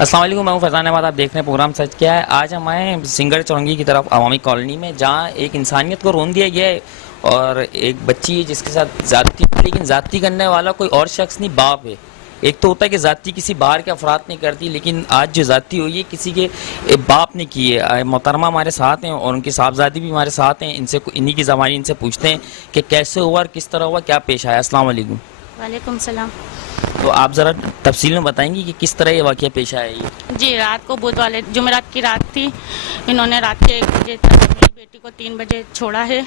अस्सलाम वालेकुम, मैं हूं फैज़ान अहमद। आप देख रहे हैं प्रोग्राम सच क्या है। आज हम आए हैं सिंगर चौरंगी की तरफ अवामी कॉलोनी में, जहां एक इंसानियत को रोन दिया गया है और एक बच्ची है जिसके साथ ज़्यादती, लेकिन ज़्यादती करने वाला कोई और शख्स नहीं, बाप है। एक तो होता है कि ज़्यादती किसी बाहर के अफराद नहीं करती, लेकिन आज जो ज़्यादती हुई है किसी के बाप ने की है। मोहतरमा हमारे साथ हैं और उनकी साहबजादी भी हमारे साथ हैं। इनसे इन्हीं की ज़बानी इनसे पूछते हैं कि कैसे हुआ और किस तरह हुआ, क्या पेश आया। अस्सलाम वालेकुम। वालेकुम सलाम। तो आप ज़रा तफसील में बताएंगी कि किस तरह ये वाक़या पेश आया ये? जी, रात को बुध वाले जुमेरात की रात थी। इन्होंने रात के 1 बजे तक मेरी बेटी को 3 बजे छोड़ा है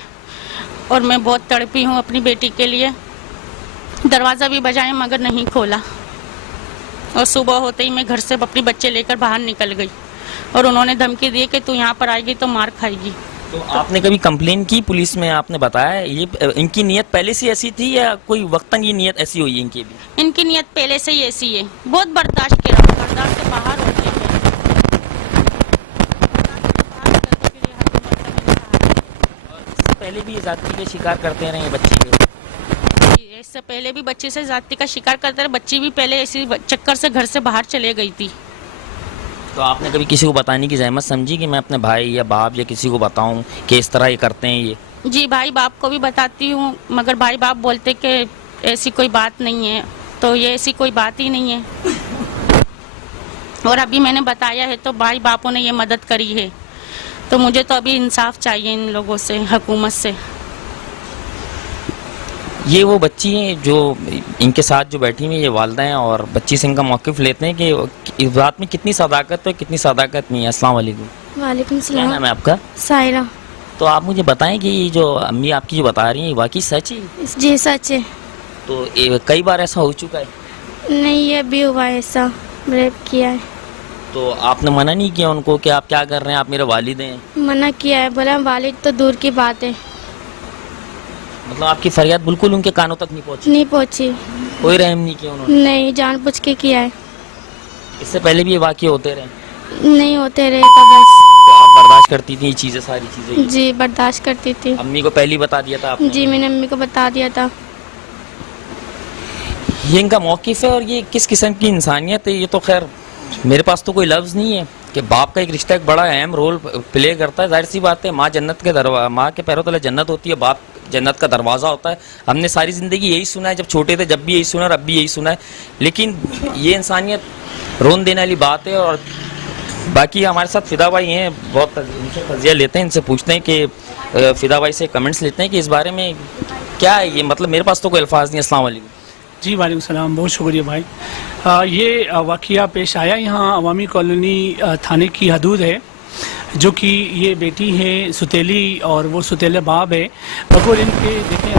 और मैं बहुत तड़पी हूँ अपनी बेटी के लिए। दरवाज़ा भी बजाए मगर नहीं खोला और सुबह होते ही मैं घर से अपने बच्चे लेकर बाहर निकल गई और उन्होंने धमकी दी कि तू यहाँ पर आएगी तो मार खाएगी। तो आपने कभी कंप्लेन की पुलिस में? आपने बताया ये इनकी नीयत पहले से ऐसी थी या कोई वक्तन ये नीयत ऐसी हुई है इनकी भी? इनकी नीयत पहले से ही ऐसी है, बहुत बर्दाश्त के रहा, बर्दाश्त से बाहर होते हैं। इससे पहले भी ये ज़्यादती के शिकार करते रहे बच्ची के? इससे पहले भी बच्चे से ज़्यादती का शिकार करते रहे। बच्ची भी पहले इसी चक्कर से घर से बाहर चले गई थी। तो आपने कभी किसी को बताने की जहमत समझी कि मैं अपने भाई या बाप या किसी को बताऊं कि इस तरह ये करते हैं ये? जी, भाई बाप को भी बताती हूँ मगर भाई बाप बोलते कि ऐसी कोई बात नहीं है, तो ये ऐसी कोई बात ही नहीं है। और अभी मैंने बताया है तो भाई बापों ने ये मदद करी है, तो मुझे तो अभी इंसाफ चाहिए इन लोगों से, हुकूमत से। ये वो बच्ची हैं जो इनके साथ जो बैठी हुई ये वालदा हैं, और बच्ची से इनका मौक़िफ़ लेते हैं कि इस बात में कितनी सदाकत है कितनी सदाकत नहीं है। अस्सलाम वालेकुम। वालेकुम क्या सलाम। नाम है आपका? सायरा। तो आप मुझे बताएं कि ये जो अम्मी आपकी जो बता रही हैं वाकई सच है? जी सच है। तो कई बार ऐसा हो चुका है? नहीं, ये भी हुआ है, ऐसा रेप किया है। तो आपने मना नहीं किया उनको कि आप क्या कर रहे हैं, आप मेरे वालिद हैं? मना किया है, बोला वालिद तो दूर की बात है। मतलब आपकी फरियाद बिल्कुल उनके कानों तक नहीं पहुंची? नहीं पहुंची। कोई रहम नहीं किया उन्होंने? नहीं, जानबूझ के किया है। इससे पहले भी ये वाक़ये होते रहे? नहीं होते रहे था बस। तो आप बर्दाश्त करती थी ये चीज़ें, सारी चीज़ें? जी बर्दाश्त करती थी। अम्मी को पहले ही बता दिया था आपने? जी, मैंने अम्मी को बता दिया था। ये इनका मौक़िफ़ है और ये किस किस्म की इंसानियत है, ये तो खैर मेरे पास तो कोई लफ्ज़ नहीं है कि बाप का एक रिश्ता एक बड़ा अहम रोल प्ले करता है। जाहिर सी बात है, माँ के पैरों तले जन्नत होती है, बाप जन्नत का दरवाज़ा होता है। हमने सारी ज़िंदगी यही सुना है, जब छोटे थे जब भी यही सुना और अब भी यही सुना है। लेकिन ये इंसानियत रोन देने वाली बात है। और बाकी हमारे साथ फ़िदा भाई हैं, बहुत इनसे तज़िया लेते हैं, इनसे पूछते हैं कि फ़िदा भाई से कमेंट्स लेते हैं कि इस बारे में क्या है ये। मतलब मेरे पास तो कोई अल्फाज नहीं। अस्सलाम वालेकुम। जी वालेकुम सलाम, बहुत शुक्रिया भाई। ये वाक़या पेश आया यहाँ अवामी कॉलोनी थाने की हदूद है, जो कि ये बेटी है सुतेली और वो सुतेला बाप है। बगैर इनके देखें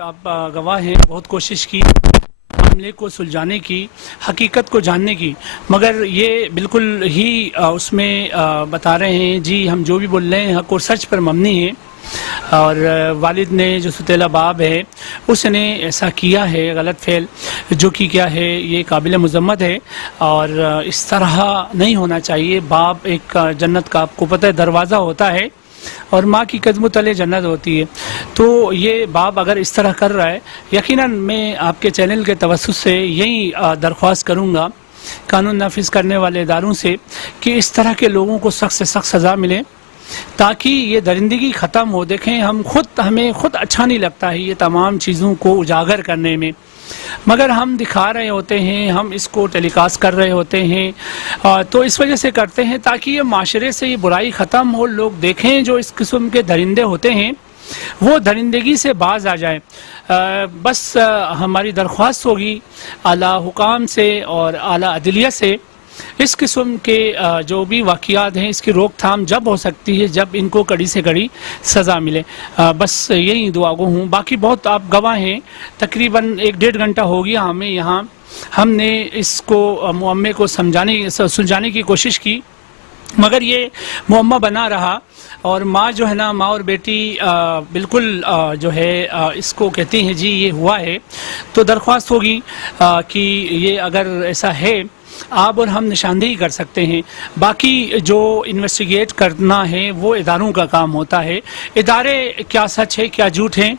आप गवाह हैं, बहुत कोशिश की मामले को सुलझाने की, हकीकत को जानने की, मगर ये बिल्कुल ही उसमें बता रहे हैं जी हम जो भी बोल रहे हैं हक और सच पर मबनी है। और वालिद ने जो सुतेला बाप है उसने ऐसा किया है गलत फेल, जो कि क्या है ये काबिल मज़म्मत है और इस तरह नहीं होना चाहिए। बाप एक जन्नत का आपको पता है दरवाज़ा होता है और माँ की कदमों तले जन्नत होती है। तो ये बाप अगर इस तरह कर रहा है, यकीनन मैं आपके चैनल के तवस्सुस से यही दरख्वास्त करूँगा कानून नाफिज करने वाले इदारों से कि इस तरह के लोगों को सख्त से सख्त सज़ा मिले ताकि ये दरिंदगी ख़त्म हो। देखें हमें खुद अच्छा नहीं लगता है ये तमाम चीज़ों को उजागर करने में, मगर हम दिखा रहे होते हैं, हम इसको टेलीकास्ट कर रहे होते हैं, तो इस वजह से करते हैं ताकि ये माशरे से ये बुराई ख़त्म हो। लोग देखें जो इस किस्म के दरिंदे होते हैं वो दरिंदगी से बाज आ जाए। बस हमारी दरख्वास्त होगी आला हुकाम से और आला अदलिया से, इस किस्म के जो भी वाक़ियात हैं इसकी रोकथाम जब हो सकती है जब इनको कड़ी से कड़ी सज़ा मिले। बस यही दुआ गो हूँ। बाकी बहुत आप गवाह हैं, तकरीबन 1-1.5 घंटा हो गया हमें यहाँ, हमने इसको मुअम्मे को सुलझाने की कोशिश की, मगर ये मुअम्मा बना रहा। और माँ जो है ना, माँ और बेटी बिल्कुल जो है इसको कहती हैं जी ये हुआ है। तो दरख्वास्त होगी कि ये अगर ऐसा है आप और हम निशानदेही कर सकते हैं। बाकी जो इन्वेस्टिगेट करना है वो इदारों का काम होता है। इदारे क्या सच है क्या झूठ हैं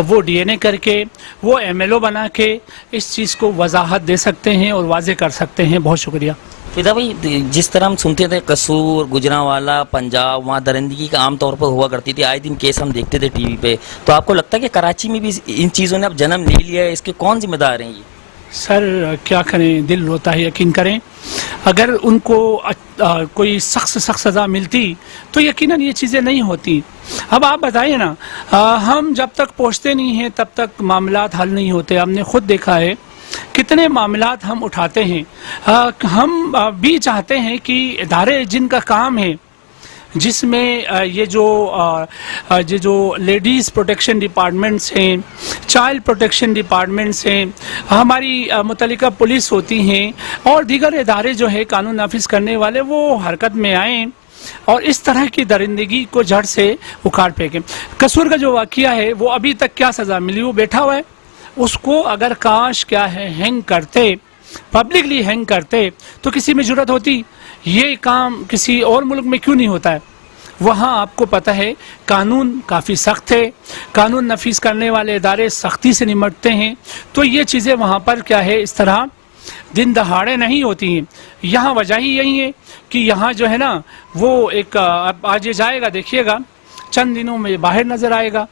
वो DNA करके, वो MLO बना के इस चीज़ को वजाहत दे सकते हैं और वाज़े कर सकते हैं। बहुत शुक्रिया। फिदा भाई, जिस तरह हम सुनते थे कसूर, गुजरांवाला, पंजाब, वहाँ दरिंदगी का आम तौर पर हुआ करती थी, आए दिन केस हम देखते थे टीवी पे, तो आपको लगता है कि कराची में भी इन चीज़ों ने अब जन्म ले लिया है? इसके कौन जिम्मेदार हैं ये? सर क्या करें, दिल रोता है, यकीन करें अगर उनको कोई सख्त सज़ा मिलती तो यकीनन ये चीज़ें नहीं होती। अब आप बताइए ना, हम जब तक पहुँचते नहीं हैं तब तक मामलात हल नहीं होते। हमने खुद देखा है कितने मामलात हम उठाते हैं। हम भी चाहते हैं कि इदारे जिनका काम है, जिसमें ये जो लेडीज़ प्रोटेक्शन डिपार्टमेंट्स हैं, चाइल्ड प्रोटेक्शन डिपार्टमेंट्स हैं, हमारी मुतल्लिका पुलिस होती हैं और दीगर इदारे जो है कानून नाफिज करने वाले, वो हरकत में आएँ और इस तरह की दरिंदगी को जड़ से उखाड़ फेंकें। कसूर का जो वाक़या है वो अभी तक क्या सज़ा मिली, वो बैठा हुआ है। उसको अगर काश क्या है हैंग करते, पब्लिकली हैंग करते, तो किसी में जुर्रत होती। ये काम किसी और मुल्क में क्यों नहीं होता है? वहाँ आपको पता है कानून काफ़ी सख्त है, कानून नफीस करने वाले इदारे सख्ती से निपटते हैं, तो ये चीज़ें वहाँ पर क्या है इस तरह दिन दहाड़े नहीं होती हैं। यहाँ वजह ही यही है कि यहाँ जो है ना वो एक आज ये जाएगा, देखिएगा चंद दिनों में बाहर नज़र आएगा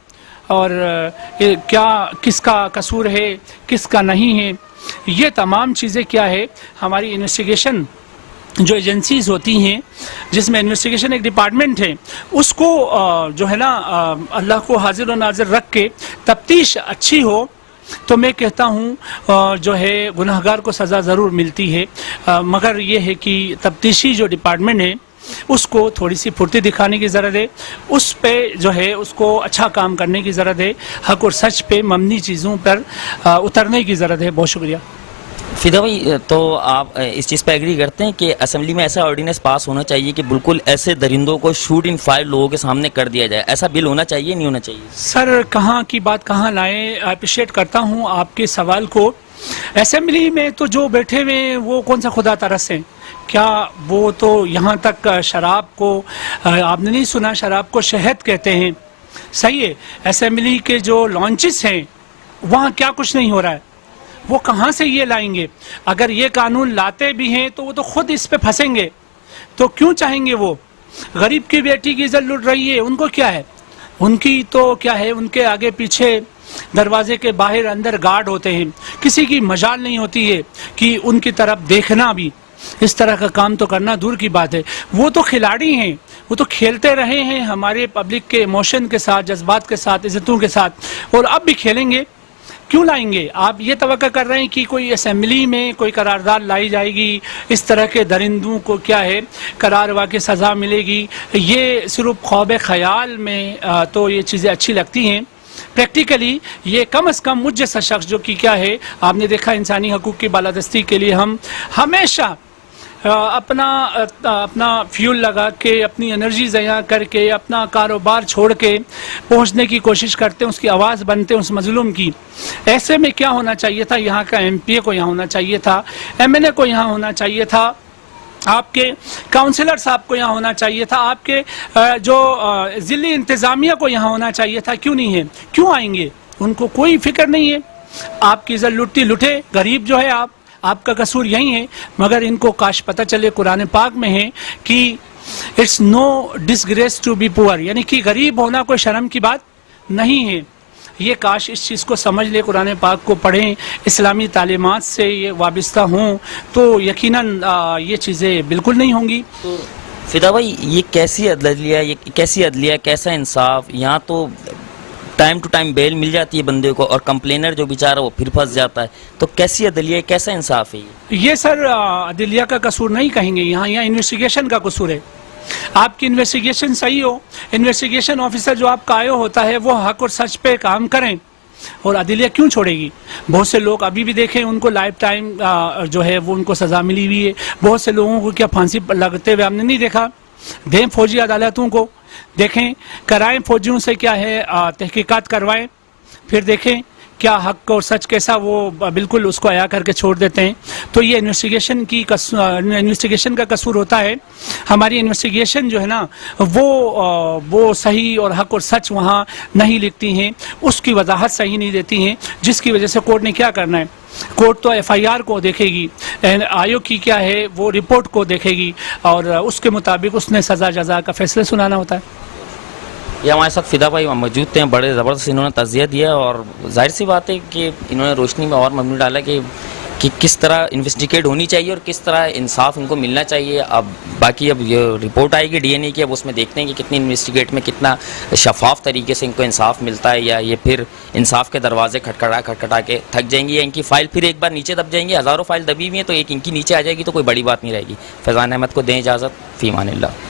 और क्या किसका कसूर है किसका नहीं है। ये तमाम चीज़ें क्या है हमारी इन्वेस्टिगेशन जो एजेंसीज होती हैं, जिसमें इन्वेस्टिगेशन एक डिपार्टमेंट है, उसको जो है ना अल्लाह को हाजिर और नाजिर रख के तफ्तीश अच्छी हो तो मैं कहता हूँ जो है गुनहगार को सज़ा ज़रूर मिलती है। मगर ये है कि तफ्तीशी जो डिपार्टमेंट है उसको थोड़ी सी फुर्ती दिखाने की ज़रूरत है, उस पे जो है उसको अच्छा काम करने की ज़रूरत है, हक और सच पे मबनी चीज़ों पर उतरने की ज़रूरत है। बहुत शुक्रिया। फिदा भाई, तो आप इस चीज़ पर एग्री करते हैं कि असेंबली में ऐसा ऑर्डिनेंस पास होना चाहिए कि बिल्कुल ऐसे दरिंदों को शूट इन फाइव लोगों के सामने कर दिया जाए? ऐसा बिल होना चाहिए, नहीं होना चाहिए? सर कहाँ की बात कहाँ लाएं। अप्रिशिएट करता हूँ आपके सवाल को। असेंबली में तो जो बैठे हुए हैं वो कौन सा खुदा तरस हैं? क्या वो तो यहाँ तक शराब को, आपने नहीं सुना, शराब को शहद कहते हैं, सही है। असेंबली के जो लॉन्चेस हैं वहाँ क्या कुछ नहीं हो रहा है, वो कहाँ से ये लाएंगे? अगर ये कानून लाते भी हैं तो वो तो खुद इस पे फंसेंगे, तो क्यों चाहेंगे? वो गरीब की बेटी की इज्जत लुट रही है, उनको क्या है? उनकी तो क्या है, उनके आगे पीछे दरवाजे के बाहर अंदर गार्ड होते हैं, किसी की मजाल नहीं होती है कि उनकी तरफ देखना भी। इस तरह का काम तो करना दूर की बात है। वो तो खिलाड़ी हैं, वो तो खेलते रहे हैं हमारे पब्लिक के इमोशन के साथ, जज्बात के साथ, इज्जतों के साथ, और अब भी खेलेंगे। क्यों लाएंगे? आप ये तवक्का कर रहे हैं कि कोई असेंबली में कोई करारदाद लाई जाएगी, इस तरह के दरिंदों को क्या है करार वाक़ई सज़ा मिलेगी। ये सिर्फ ख्वाब ख़याल में तो ये चीज़ें अच्छी लगती हैं। प्रैक्टिकली ये कम से कम मुझ जैसा शख्स जो कि क्या है, आपने देखा इंसानी हकूक़ की बालादस्ती के लिए हम हमेशा अपना फ्यूल लगा के, अपनी एनर्जी ज़या करके, अपना कारोबार छोड़ के पहुंचने की कोशिश करते हैं, उसकी आवाज़ बनते हैं उस मजलूम की। ऐसे में क्या होना चाहिए था? यहाँ का MPA को यहाँ होना चाहिए था, MNA को यहाँ होना चाहिए था, आपके काउंसलर साहब को यहाँ होना चाहिए था, आपके जो ज़िली इंतज़ामिया को यहाँ होना चाहिए था। क्यों नहीं है? क्यों आएंगे? उनको कोई फिक्र नहीं है। आपकी इज्जत लुटती लुटे, गरीब जो है आपका कसूर यही है। मगर इनको काश पता चले, कुरान पाक में है कि it's no disgrace to be poor, यानी कि गरीब होना कोई शर्म की बात नहीं है। ये काश इस चीज़ को समझ ले, कुरान पाक को पढ़ें, इस्लामी तालीमात से ये वाबस्ता हों, तो यकीनन ये चीज़ें बिल्कुल नहीं होंगी। तो फिदा भाई, ये कैसी अदलिया, कैसा इंसाफ? यहाँ तो टाइम टू टाइम बेल मिल जाती है बंदे को, और कंप्लेनर जो बेचारा वो फिर फंस जाता है। तो कैसी अदलिया, कैसा इंसाफ है ये? सर अदलिया का कसूर नहीं कहेंगे, यहाँ इन्वेस्टिगेशन का कसूर है। आपकी इन्वेस्टिगेशन सही हो, इन्वेस्टिगेशन ऑफिसर जो आपका आयो होता है वो हक और सच पे काम करें, और अदलिया क्यों छोड़ेगी? बहुत से लोग अभी भी देखें, उनको लाइफ टाइम जो है वो उनको सज़ा मिली हुई है। बहुत से लोगों को क्या फांसी लगते हुए हमने नहीं देखा। दें फौजी अदालतों को, देखें, कराएं फौजियों से क्या है तहकीकात करवाएं, फिर देखें کیا حق اور سچ کیسا وہ بالکل اس کو عیا کر کے چھوڑ دیتے ہیں. تو یہ انویسٹیگیشن کا قصور ہوتا ہے. ہماری انویسٹیگیشن جو ہے نا وہ صحیح اور حق اور سچ وہاں نہیں لکھتی ہیں, اس کی وضاحت صحیح نہیں دیتی ہیں, جس کی وجہ سے کورٹ نے کیا کرنا ہے, کورٹ تو ایف آئی آر کو دیکھے گی, آیو کی کیا ہے وہ رپورٹ کو دیکھے گی, اور اس کے مطابق اس نے سزا جزا کا فیصلہ سنانا ہوتا ہے. یہ ہمارے ساتھ فدا بھائی موجود تھے, بڑے زبردست انہوں نے تجزیہ دیا, اور ظاہر سی بات ہے کہ انہوں نے روشنی میں اور مبنی ڈالا کہ کس طرح انویسٹیگیٹ ہونی چاہیے اور کس طرح انصاف ان کو ملنا چاہیے. اب باقی اب یہ رپورٹ آئے گی ڈی این اے کی, اب اس میں دیکھتے ہیں کہ کتنی انویسٹیگیٹ میں کتنا شفاف طریقے سے ان کو انصاف ملتا ہے, یا یہ پھر انصاف کے دروازے کھٹکھٹا کے تھک جائیں گی, یا ان کی فائل پھر ایک بار نیچے دب جائیں گی. ہزاروں فائل دبی ہوئی ہیں تو ایک ان کی نیچے آ جائے گی تو کوئی بڑی بات نہیں رہے گی. فیضان احمد کو دیں اجازت, فی امان اللہ.